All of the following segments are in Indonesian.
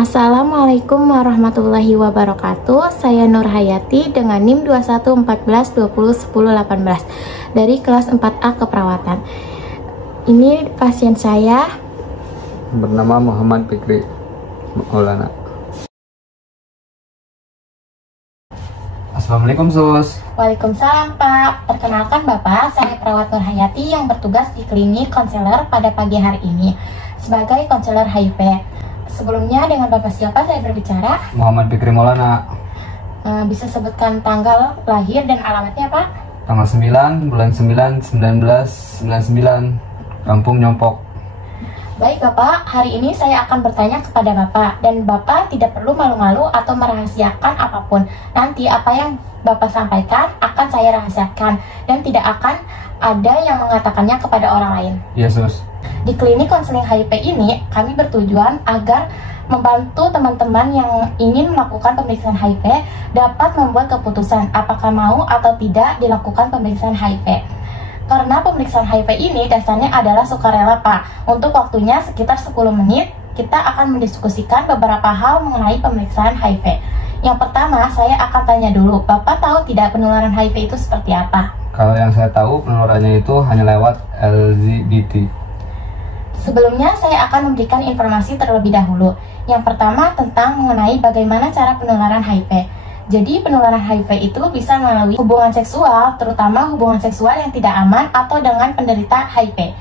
Assalamualaikum warahmatullahi wabarakatuh. Saya Nur Hayati dengan NIM 2114201018 dari kelas 4A Keperawatan. Ini pasien saya bernama Muhammad Fikri Maulana. Assalamualaikum Sus. Waalaikumsalam Pak. Perkenalkan Bapak, saya perawat Nur Hayati yang bertugas di klinik konselor pada pagi hari ini sebagai konselor HIV. Sebelumnya dengan Bapak siapa saya berbicara? Muhammad Fikri Maulana. Bisa sebutkan tanggal lahir dan alamatnya Pak? Tanggal 9 bulan 9 1999, Kampung Nyompok. Baik Bapak, hari ini saya akan bertanya kepada Bapak dan Bapak tidak perlu malu-malu atau merahasiakan apapun. Nanti apa yang Bapak sampaikan akan saya rahasiakan dan tidak akan ada yang mengatakannya kepada orang lain. Yesus. Di klinik konseling HIV ini, kami bertujuan agar membantu teman-teman yang ingin melakukan pemeriksaan HIV dapat membuat keputusan apakah mau atau tidak dilakukan pemeriksaan HIV. Karena pemeriksaan HIV ini dasarnya adalah sukarela Pak. Untuk waktunya sekitar 10 menit, kita akan mendiskusikan beberapa hal mengenai pemeriksaan HIV. Yang pertama, saya akan tanya dulu, Bapak tahu tidak penularan HIV itu seperti apa? Kalau yang saya tahu penularannya itu hanya lewat LGBT. Sebelumnya saya akan memberikan informasi terlebih dahulu. Yang pertama tentang mengenai bagaimana cara penularan HIV. Jadi penularan HIV itu bisa melalui hubungan seksual, terutama hubungan seksual yang tidak aman atau dengan penderita HIV.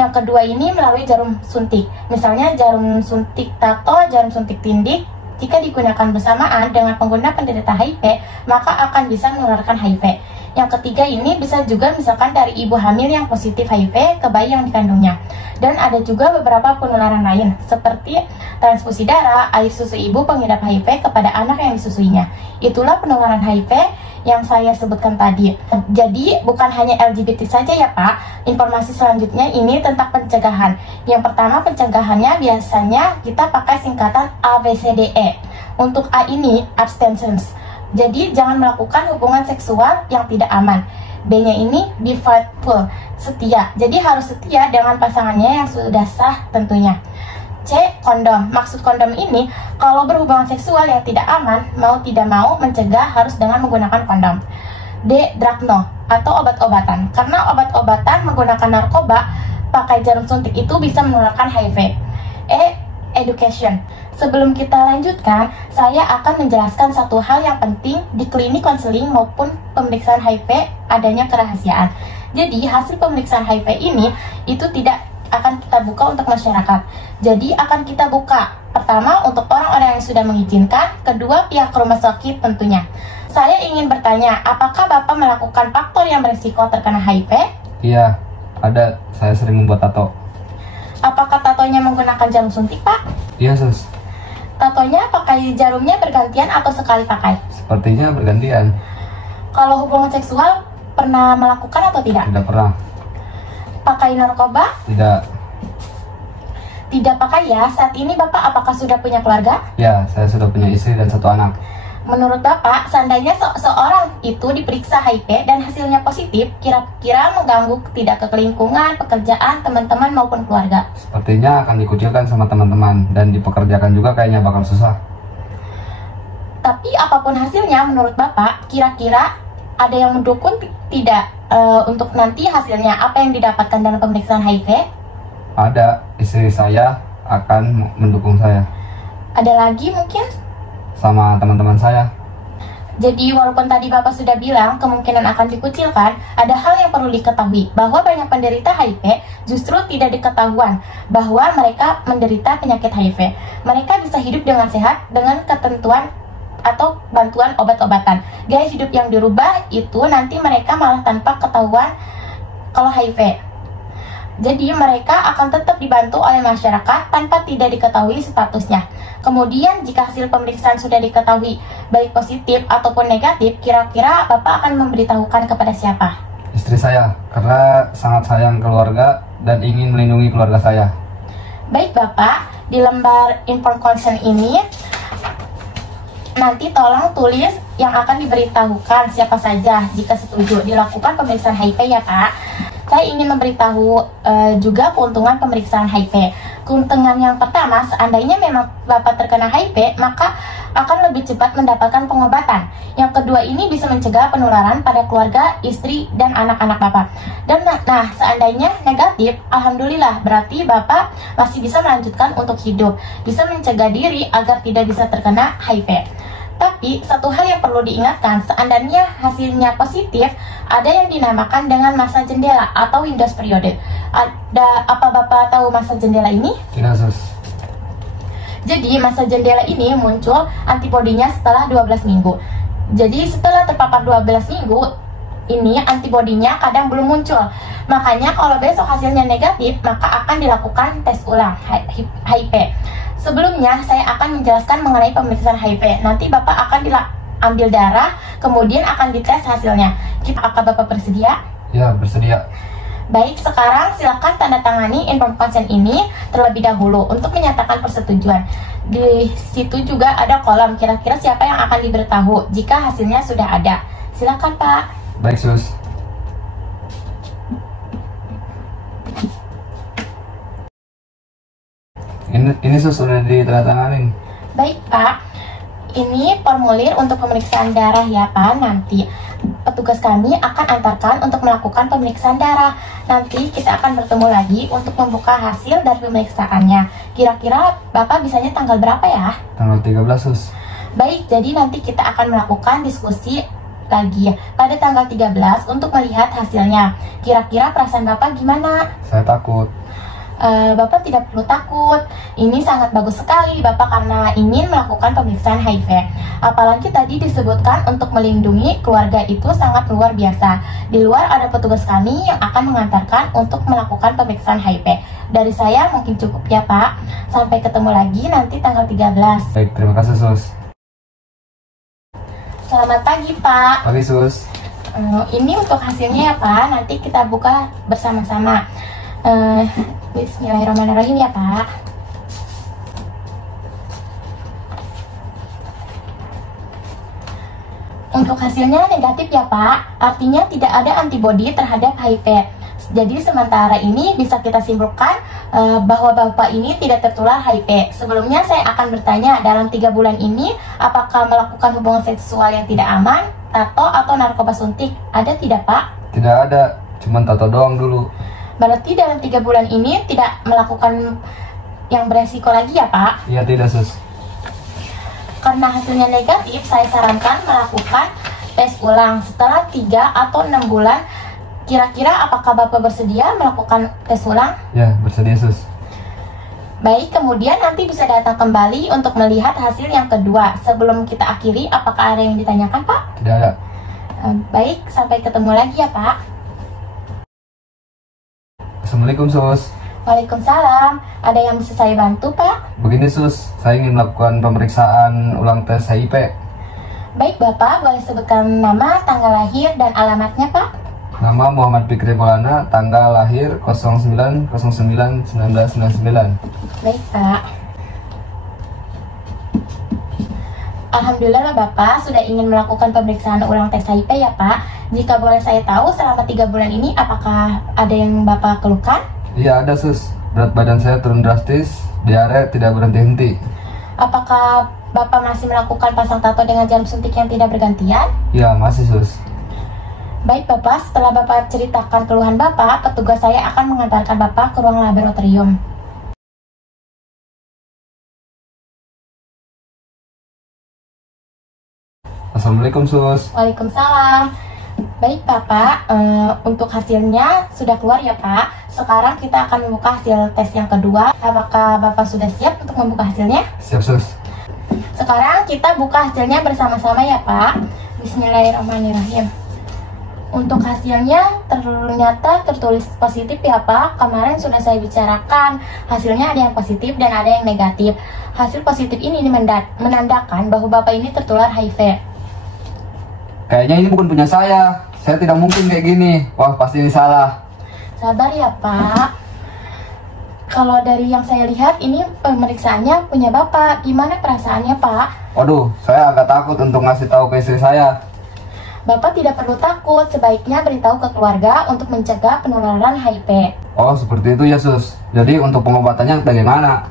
Yang kedua ini melalui jarum suntik. Misalnya jarum suntik tato, jarum suntik tindik. Jika digunakan bersamaan dengan pengguna penderita HIV, maka akan bisa menularkan HIV. Yang ketiga ini bisa juga misalkan dari ibu hamil yang positif HIV ke bayi yang dikandungnya. Dan ada juga beberapa penularan lain seperti transfusi darah, air susu ibu pengidap HIV kepada anak yang disusuinya. Itulah penularan HIV yang saya sebutkan tadi. Jadi bukan hanya LGBT saja ya Pak. Informasi selanjutnya ini tentang pencegahan. Yang pertama pencegahannya biasanya kita pakai singkatan ABCDE. Untuk A ini abstinence. Jadi jangan melakukan hubungan seksual yang tidak aman. B-nya ini be faithful, setia. Jadi harus setia dengan pasangannya yang sudah sah tentunya. C. Kondom. Maksud kondom ini kalau berhubungan seksual yang tidak aman, mau tidak mau mencegah harus dengan menggunakan kondom. D. Dragno atau obat-obatan. Karena obat-obatan menggunakan narkoba, pakai jarum suntik itu bisa menularkan HIV. E. Education. Sebelum kita lanjutkan, saya akan menjelaskan satu hal yang penting di klinik konseling maupun pemeriksaan HIV adanya kerahasiaan. Jadi hasil pemeriksaan HIV ini itu tidak akan kita buka untuk masyarakat. Jadi akan kita buka pertama untuk orang-orang yang sudah mengizinkan, kedua pihak rumah sakit tentunya. Saya ingin bertanya, apakah Bapak melakukan faktor yang berisiko terkena HIV? Iya, ada. Saya sering membuat tato. Apakah tatonya menggunakan jarum suntik, Pak? Iya, Sus. Tatonya pakai jarumnya bergantian atau sekali pakai? Sepertinya bergantian. Kalau hubungan seksual pernah melakukan atau tidak? Tidak pernah. Pakai narkoba? Tidak. Tidak pakai ya. Saat ini Bapak apakah sudah punya keluarga? Ya, saya sudah punya istri dan 1 anak. Menurut Bapak, seandainya seorang itu diperiksa HIV dan hasilnya positif, kira-kira mengganggu tidak ke lingkungan, pekerjaan, teman-teman maupun keluarga? Sepertinya akan dikucilkan sama teman-teman dan dipekerjakan juga kayaknya bakal susah. Tapi apapun hasilnya, menurut Bapak, kira-kira ada yang mendukung tidak untuk nanti hasilnya? Apa yang didapatkan dalam pemeriksaan HIV? Ada, istri saya akan mendukung saya. Ada lagi mungkin? Sama teman-teman saya. Jadi walaupun tadi Bapak sudah bilang kemungkinan akan dikucilkan, ada hal yang perlu diketahui, bahwa banyak penderita HIV justru tidak diketahuan bahwa mereka menderita penyakit HIV. Mereka bisa hidup dengan sehat dengan ketentuan atau bantuan obat-obatan. Gaya hidup yang dirubah itu nanti mereka malah tanpa ketahuan kalau HIV. Jadi mereka akan tetap dibantu oleh masyarakat tanpa tidak diketahui statusnya. Kemudian jika hasil pemeriksaan sudah diketahui baik positif ataupun negatif, kira-kira Bapak akan memberitahukan kepada siapa? Istri saya, karena sangat sayang keluarga dan ingin melindungi keluarga saya. Baik Bapak, di lembar inform consent ini nanti tolong tulis yang akan diberitahukan siapa saja jika setuju dilakukan pemeriksaan HIV ya Pak. saya ingin memberitahu juga keuntungan pemeriksaan HIV. Keuntungan yang pertama, seandainya memang Bapak terkena HIV, maka akan lebih cepat mendapatkan pengobatan. Yang kedua, ini bisa mencegah penularan pada keluarga, istri, dan anak-anak Bapak. Dan seandainya negatif, alhamdulillah, berarti Bapak masih bisa melanjutkan untuk hidup, bisa mencegah diri agar tidak bisa terkena HIV. Tapi satu hal yang perlu diingatkan, seandainya hasilnya positif, ada yang dinamakan dengan masa jendela atau Windows period. Apa Bapak tahu masa jendela ini? Tidak, Sus. Jadi masa jendela ini muncul antibodinya setelah 12 minggu. Jadi setelah terpapar 12 minggu, ini antibodinya kadang belum muncul. Makanya kalau besok hasilnya negatif, maka akan dilakukan tes ulang HIV. Sebelumnya saya akan menjelaskan mengenai pemeriksaan HIV. Nanti Bapak akan ambil darah, kemudian akan dites hasilnya. Apakah Bapak bersedia? Ya, bersedia. Baik, sekarang silakan tanda tangani inform consent ini terlebih dahulu untuk menyatakan persetujuan. Di situ juga ada kolom kira-kira siapa yang akan diberitahu jika hasilnya sudah ada. Silakan Pak. Baik, Sus. Ini Sus sudah ditandatanganin. Baik Pak, ini formulir untuk pemeriksaan darah ya Pak. Nanti petugas kami akan antarkan untuk melakukan pemeriksaan darah. Nanti kita akan bertemu lagi untuk membuka hasil dari pemeriksaannya. Kira-kira Bapak bisanya tanggal berapa ya? Tanggal 13, Sus. Baik, jadi nanti kita akan melakukan diskusi lagi pada tanggal 13 untuk melihat hasilnya. Kira-kira perasaan Bapak gimana? Saya takut. Bapak tidak perlu takut. Ini sangat bagus sekali Bapak karena ingin melakukan pemeriksaan HIV. Apalagi tadi disebutkan untuk melindungi keluarga itu sangat luar biasa. Di luar ada petugas kami yang akan mengantarkan untuk melakukan pemeriksaan HIV. Dari saya mungkin cukup ya Pak. Sampai ketemu lagi nanti tanggal 13. Baik, terima kasih Sus. Selamat pagi Pak. Pagi, Sus. Ini untuk hasilnya ya Pak. Nanti kita buka bersama-sama. Bismillahirrahmanirrahim ya Pak. Untuk hasilnya negatif ya Pak, artinya tidak ada antibodi terhadap HIV. Jadi sementara ini bisa kita simpulkan bahwa Bapak ini tidak tertular HIV. Sebelumnya saya akan bertanya, dalam 3 bulan ini apakah melakukan hubungan seksual yang tidak aman, tato atau narkoba suntik? Ada tidak Pak? Tidak ada, cuman tato doang dulu. Berarti dalam 3 bulan ini tidak melakukan yang beresiko lagi ya Pak? Iya, tidak Sus. Karena hasilnya negatif, saya sarankan melakukan tes ulang setelah 3 atau 6 bulan. Kira-kira apakah Bapak bersedia melakukan tes ulang? Ya, bersedia Sus. Baik, kemudian nanti bisa datang kembali untuk melihat hasil yang kedua. Sebelum kita akhiri, apakah ada yang ditanyakan Pak? Tidak ada. Baik, sampai ketemu lagi ya Pak. Assalamualaikum Sus. Waalaikumsalam. Ada yang bisa saya bantu Pak? Begini Sus, saya ingin melakukan pemeriksaan ulang tes HIV. Baik Bapak, boleh sebutkan nama, tanggal lahir, dan alamatnya Pak? Nama Muhammad Fikri Maulana, tanggal lahir 09/09/1999. Baik Pak. Alhamdulillah Bapak sudah ingin melakukan pemeriksaan ulang tes HIV ya Pak. Jika boleh saya tahu, selama 3 bulan ini apakah ada yang Bapak keluhkan? Iya ada Sus, berat badan saya turun drastis, diare tidak berhenti-henti. Apakah Bapak masih melakukan pasang tato dengan jarum suntik yang tidak bergantian? Iya masih Sus. Baik Bapak, setelah Bapak ceritakan keluhan Bapak, petugas saya akan mengantarkan Bapak ke ruang laboratorium. Assalamualaikum Sus. Waalaikumsalam. Baik Bapak, untuk hasilnya sudah keluar ya Pak. Sekarang kita akan membuka hasil tes yang kedua. Apakah Bapak sudah siap untuk membuka hasilnya? Siap Sus. Sekarang kita buka hasilnya bersama-sama ya Pak. Bismillahirrahmanirrahim. Untuk hasilnya ternyata tertulis positif ya Pak. Kemarin sudah saya bicarakan, hasilnya ada yang positif dan ada yang negatif. Hasil positif ini menandakan bahwa Bapak ini tertular HIV. Kayaknya ini bukan punya saya tidak mungkin kayak gini. Wah pasti ini salah. Sabar ya Pak. Kalau dari yang saya lihat ini pemeriksaannya punya Bapak. Gimana perasaannya Pak? Waduh, saya agak takut untuk ngasih tahu ke istri saya. Bapak tidak perlu takut, sebaiknya beritahu ke keluarga untuk mencegah penularan HIV. Oh, seperti itu ya, Sus. Jadi untuk pengobatannya bagaimana?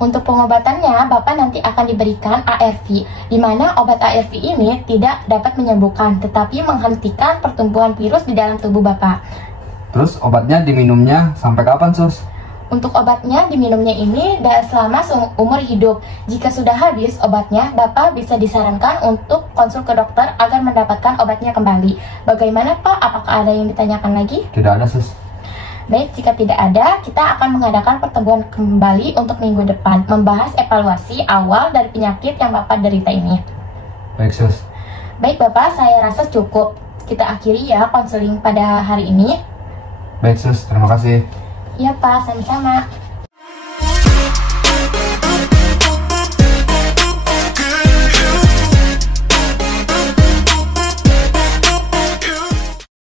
Untuk pengobatannya, Bapak nanti akan diberikan ARV, di mana obat ARV ini tidak dapat menyembuhkan, tetapi menghentikan pertumbuhan virus di dalam tubuh Bapak. Terus obatnya diminumnya sampai kapan, Sus? Untuk obatnya diminumnya ini selama seumur hidup. Jika sudah habis obatnya, Bapak bisa disarankan untuk konsul ke dokter agar mendapatkan obatnya kembali. Bagaimana Pak? Apakah ada yang ditanyakan lagi? Tidak ada, Sus. Baik, jika tidak ada, kita akan mengadakan pertemuan kembali untuk minggu depan, membahas evaluasi awal dari penyakit yang Bapak derita ini. Baik, Sus. Baik Bapak, saya rasa cukup. Kita akhiri ya konseling pada hari ini. Baik, Sus. Terima kasih. Iya Pak, sama-sama.